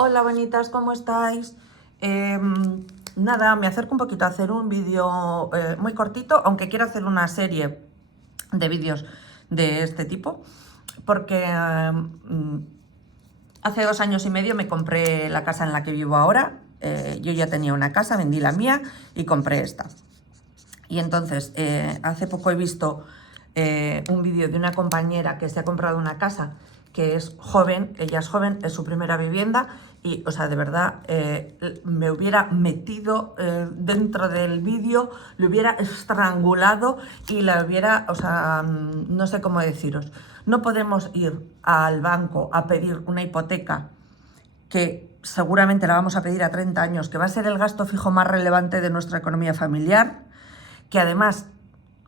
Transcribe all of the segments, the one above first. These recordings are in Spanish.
Hola bonitas, ¿cómo estáis? Nada, me acerco un poquito a hacer un vídeo muy cortito, aunque quiero hacer una serie de vídeos de este tipo, porque hace 2 años y medio me compré la casa en la que vivo ahora. Yo ya tenía una casa, vendí la mía y compré esta. Y entonces, hace poco he visto un vídeo de una compañera que se ha comprado una casa, que es joven, ella es joven, es su primera vivienda y, o sea, de verdad, me hubiera metido dentro del vídeo, le hubiera estrangulado y la hubiera, o sea, no sé cómo deciros. No podemos ir al banco a pedir una hipoteca que seguramente la vamos a pedir a 30 años, que va a ser el gasto fijo más relevante de nuestra economía familiar, que además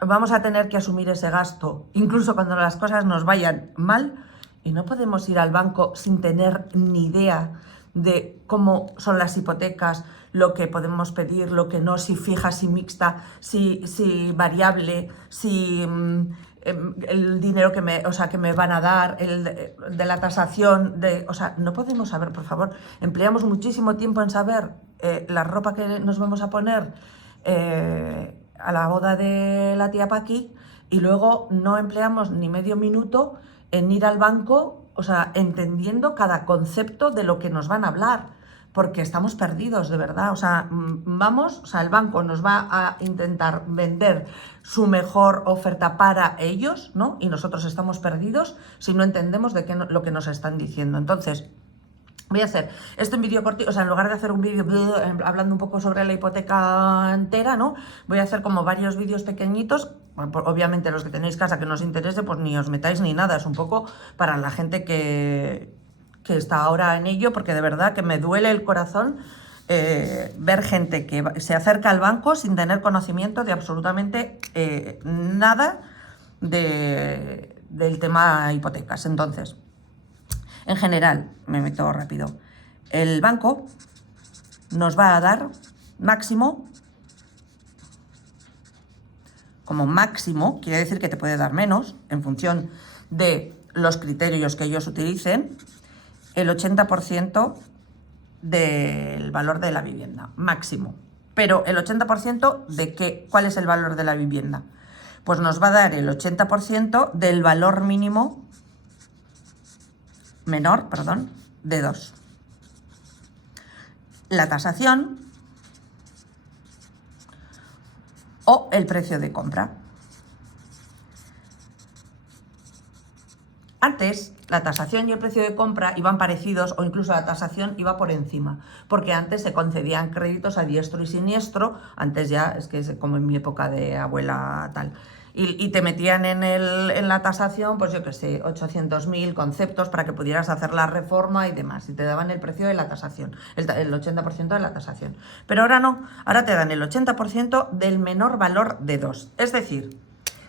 vamos a tener que asumir ese gasto incluso cuando las cosas nos vayan mal, y no podemos ir al banco sin tener ni idea de cómo son las hipotecas, lo que podemos pedir, lo que no, si fija, si mixta, si variable, si el dinero que me van a dar, el de la tasación, o sea, no podemos saber, por favor. Empleamos muchísimo tiempo en saber la ropa que nos vamos a poner a la boda de la tía Paqui, y luego no empleamos ni medio minuto en ir al banco, o sea, entendiendo cada concepto de lo que nos van a hablar, porque estamos perdidos, de verdad. O sea, vamos, o sea, el banco nos va a intentar vender su mejor oferta para ellos, ¿no? Y nosotros estamos perdidos si no entendemos de qué lo que nos están diciendo. Entonces, voy a hacer esto en vídeo cortito, o sea, en lugar de hacer un vídeo hablando un poco sobre la hipoteca entera, ¿no? Voy a hacer como varios vídeos pequeñitos. Bueno, obviamente los que tenéis casa que no os interese, pues ni os metáis ni nada, es un poco para la gente que está ahora en ello, porque de verdad que me duele el corazón ver gente que se acerca al banco sin tener conocimiento de absolutamente nada del tema hipotecas. Entonces, en general, me meto rápido, el banco nos va a dar máximo, como máximo, quiere decir que te puede dar menos, en función de los criterios que ellos utilicen, el 80% del valor de la vivienda, máximo. Pero el 80% de qué, ¿cuál es el valor de la vivienda? Pues nos va a dar el 80% del valor mínimo menor, perdón, de 2. La tasación o el precio de compra. Antes, la tasación y el precio de compra iban parecidos, o incluso la tasación iba por encima, porque antes se concedían créditos a diestro y siniestro. Antes ya, es que es como en mi época de abuela tal, y te metían en la tasación, pues yo qué sé, 800.000 conceptos para que pudieras hacer la reforma y demás, y te daban el precio de la tasación, el 80% de la tasación. Pero ahora no, ahora te dan el 80% del menor valor de 2. Es decir,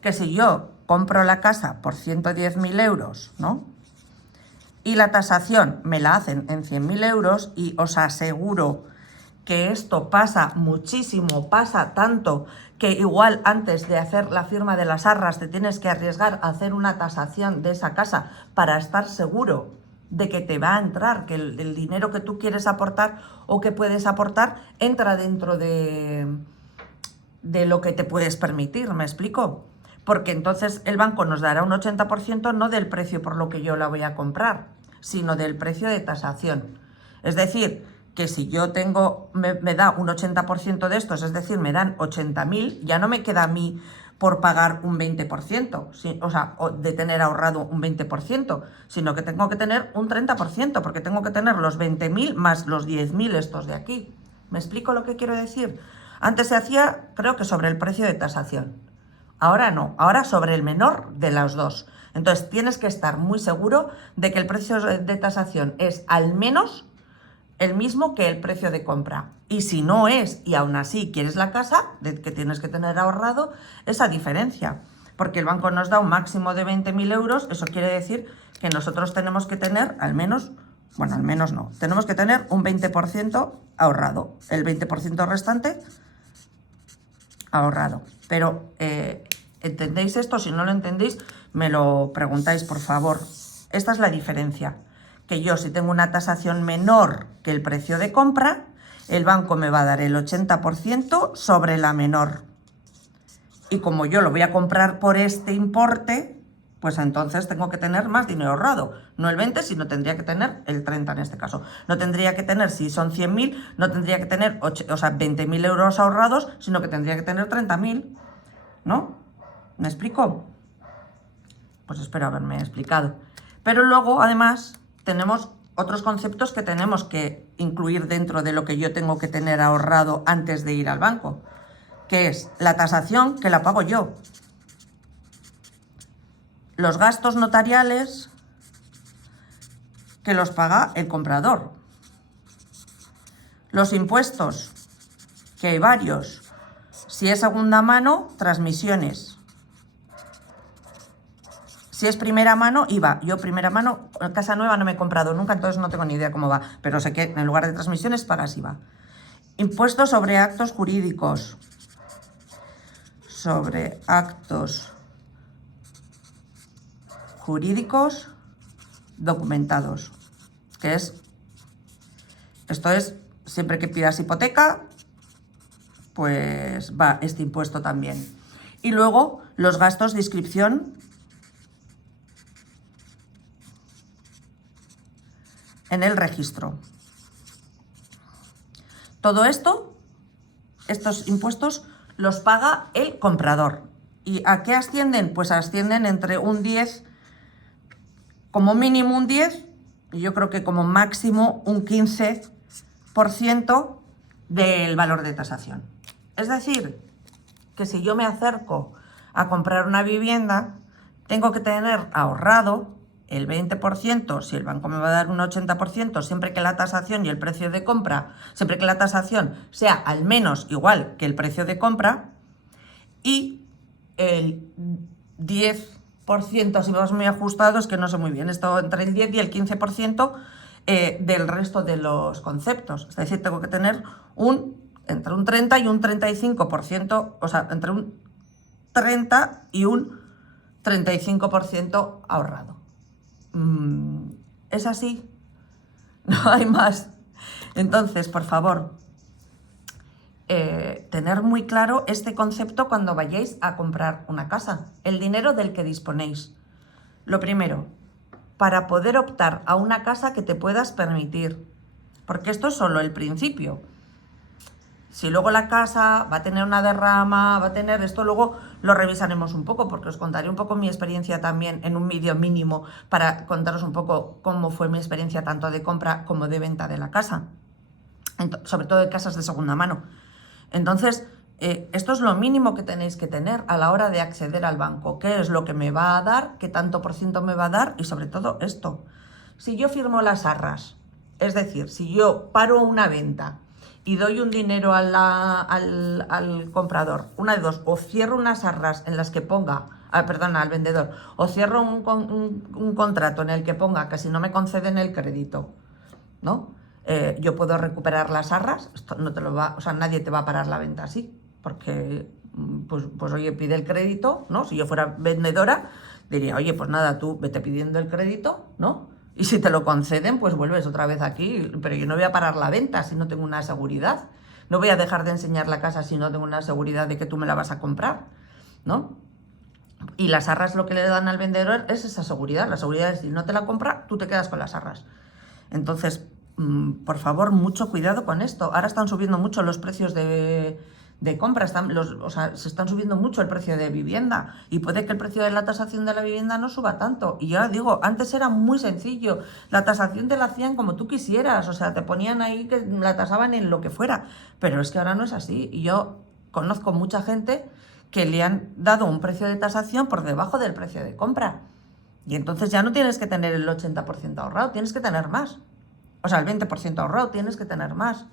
que si yo compro la casa por 110.000 euros, ¿no? Y la tasación me la hacen en 100.000 euros, y os aseguro que esto pasa muchísimo, pasa tanto, que igual antes de hacer la firma de las arras te tienes que arriesgar a hacer una tasación de esa casa para estar seguro de que te va a entrar, que el dinero que tú quieres aportar o que puedes aportar entra dentro de lo que te puedes permitir, ¿me explico? Porque entonces el banco nos dará un 80% no del precio por lo que yo la voy a comprar, sino del precio de tasación. Es decir, que si yo tengo, me da un 80% de estos, es decir, me dan 80.000, ya no me queda a mí por pagar un 20%, o sea, de tener ahorrado un 20%, sino que tengo que tener un 30%, porque tengo que tener los 20.000 más los 10.000 estos de aquí. ¿Me explico lo que quiero decir? Antes se hacía, creo que sobre el precio de tasación. Ahora no, ahora sobre el menor de los dos. Entonces tienes que estar muy seguro de que el precio de tasación es al menos el mismo que el precio de compra. Y si no es, y aún así quieres la casa, que tienes que tener ahorrado esa diferencia. Porque el banco nos da un máximo de 20.000 euros, eso quiere decir que nosotros tenemos que tener al menos, bueno, al menos no, tenemos que tener un 20% ahorrado. El 20% restante ahorrado. Pero, ¿entendéis esto? Si no lo entendéis, me lo preguntáis, por favor. Esta es la diferencia. que yo, si tengo una tasación menor que el precio de compra, el banco me va a dar el 80% sobre la menor. Y como yo lo voy a comprar por este importe, pues entonces tengo que tener más dinero ahorrado. No el 20, sino tendría que tener el 30 en este caso. No tendría que tener, si son 100.000, no tendría que tener 20.000 euros ahorrados, sino que tendría que tener 30.000, ¿no? ¿Me explico? Pues espero haberme explicado. Pero luego, además, tenemos otros conceptos que tenemos que incluir dentro de lo que yo tengo que tener ahorrado antes de ir al banco, que es la tasación, que la pago yo, los gastos notariales, que los paga el comprador, los impuestos, que hay varios, si es segunda mano, transmisiones, si es primera mano, IVA. Yo primera mano, casa nueva no me he comprado nunca, entonces no tengo ni idea cómo va, pero sé que en lugar de transmisiones pagas IVA. Impuestos sobre actos jurídicos, documentados, que esto es, siempre que pidas hipoteca, pues va este impuesto también. Y luego los gastos de inscripción en el registro. Todo esto, estos impuestos, los paga el comprador. ¿Y a qué ascienden? Pues ascienden entre un 10, como mínimo un 10, y yo creo que como máximo un 15% del valor de tasación. Es decir, que si yo me acerco a comprar una vivienda, tengo que tener ahorrado el 20%, si el banco me va a dar un 80%, siempre que la tasación y el precio de compra, siempre que la tasación sea al menos igual que el precio de compra, y el 10%, si vamos muy ajustados, que no sé muy bien, esto entre el 10 y el 15% del resto de los conceptos. Es decir, tengo que tener entre un 30 y un 35%, o sea, entre un 30 y un 35% ahorrado. Es así, no hay más. Entonces, por favor, tener muy claro este concepto cuando vayáis a comprar una casa, el dinero del que disponéis. Lo primero, para poder optar a una casa que te puedas permitir, porque esto es solo el principio. Si luego la casa va a tener una derrama, va a tener esto, luego lo revisaremos un poco, porque os contaré un poco mi experiencia también en un vídeo mínimo para contaros un poco cómo fue mi experiencia tanto de compra como de venta de la casa, sobre todo de casas de segunda mano. Entonces, esto es lo mínimo que tenéis que tener a la hora de acceder al banco. ¿Qué es lo que me va a dar? ¿Qué tanto por ciento me va a dar? Y sobre todo esto. Si yo firmo las arras, es decir, si yo paro una venta y doy un dinero al comprador, una de dos, o cierro unas arras en las que ponga, al vendedor, o cierro un contrato en el que ponga que si no me conceden el crédito, ¿no? Yo puedo recuperar las arras, esto no te lo va, o sea, nadie te va a parar la venta así, porque, pues oye, pide el crédito, ¿no? Si yo fuera vendedora, diría, oye, pues nada, tú vete pidiendo el crédito, ¿no? Y si te lo conceden, pues vuelves otra vez aquí, pero yo no voy a parar la venta si no tengo una seguridad, no voy a dejar de enseñar la casa si no tengo una seguridad de que tú me la vas a comprar, ¿no? Y las arras lo que le dan al vendedor es esa seguridad, la seguridad es si no te la compra, tú te quedas con las arras. Entonces, por favor, mucho cuidado con esto. Ahora están subiendo mucho los precios de compra, se están subiendo mucho el precio de vivienda y puede que el precio de la tasación de la vivienda no suba tanto. Y ya digo, antes era muy sencillo, la tasación te la hacían como tú quisieras, o sea, te ponían ahí que la tasaban en lo que fuera, pero es que ahora no es así. Y yo conozco mucha gente que le han dado un precio de tasación por debajo del precio de compra. Y entonces ya no tienes que tener el 80% ahorrado, tienes que tener más. O sea, el 20% ahorrado, tienes que tener más.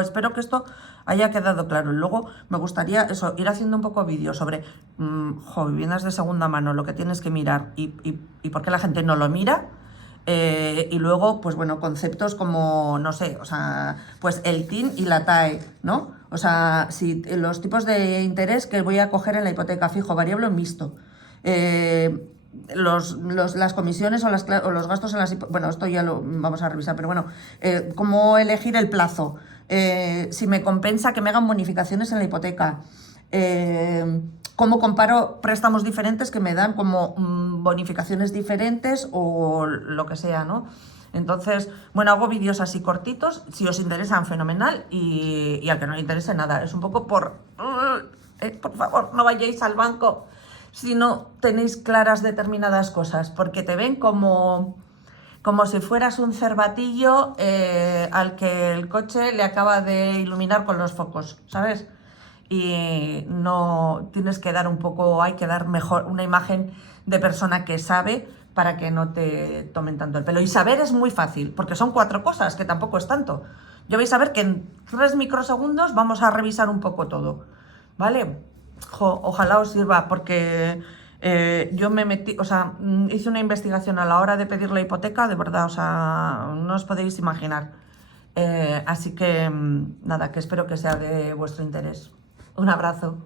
Espero que esto haya quedado claro. Luego me gustaría ir haciendo un poco vídeos sobre viviendas de segunda mano, lo que tienes que mirar y por qué la gente no lo mira. Y luego, pues bueno, conceptos como, no sé, o sea, pues el TIN y la TAE, ¿no? O sea, si los tipos de interés que voy a coger en la hipoteca, fijo, variable o mixto. las comisiones o los gastos en las... Bueno, esto ya lo vamos a revisar, pero bueno, cómo elegir el plazo, si me compensa que me hagan bonificaciones en la hipoteca, cómo comparo préstamos diferentes que me dan como bonificaciones diferentes o lo que sea, ¿no? Entonces, bueno, hago vídeos así cortitos, si os interesan, fenomenal, y al que no le interese nada, es un poco por favor, no vayáis al banco si no tenéis claras determinadas cosas, porque te ven como si fueras un cervatillo al que el coche le acaba de iluminar con los focos, ¿sabes? Y no tienes que dar un poco, hay que dar mejor una imagen de persona que sabe para que no te tomen tanto el pelo. Y saber es muy fácil, porque son 4 cosas, que tampoco es tanto. Yo vais a ver que en 3 microsegundos vamos a revisar un poco todo, ¿vale? Ojalá os sirva, porque yo me metí, o sea, hice una investigación a la hora de pedir la hipoteca, de verdad, o sea, no os podéis imaginar. Así que nada, que espero que sea de vuestro interés. Un abrazo.